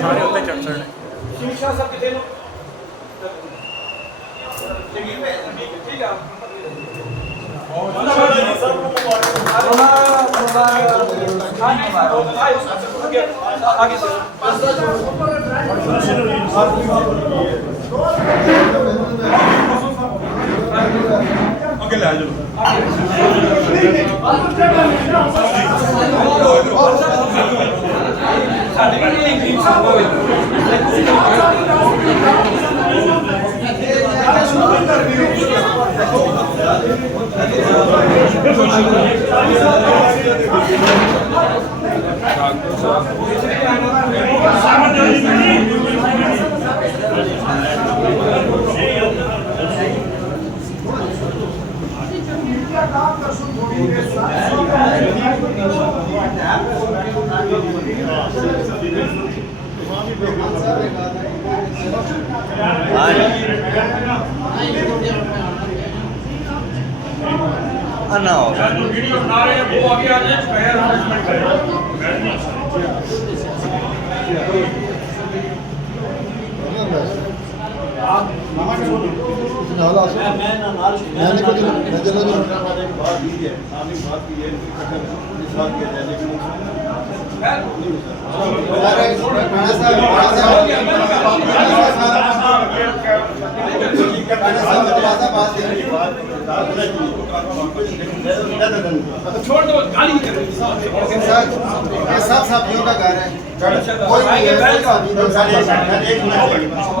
ਸਾਰੇ ਉੱਤੇ ਚੜ ਚੜਨੇ ਸ਼ੀਸ਼ਾ ਸਭ ਕਿਤੇ ਨੂੰ ਠੀਕ ਆ आगे से ਅੱਗੇ ਲੈ ਜਾਓ ना हो वीडियो बना रहे हैं वो आगे आ जाए फायर अरेंजमेंट छोड़ दो गाली नहीं कर रही ये सब साथियों का घर है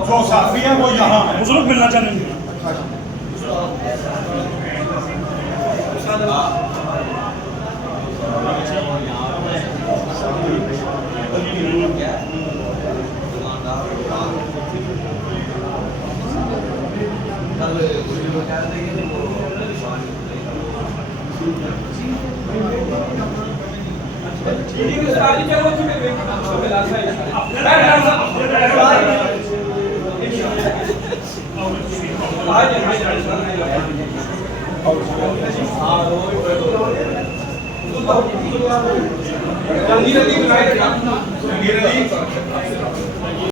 जो साथी है वो यहाँ है बुजुर्ग मिलना चाहेंगे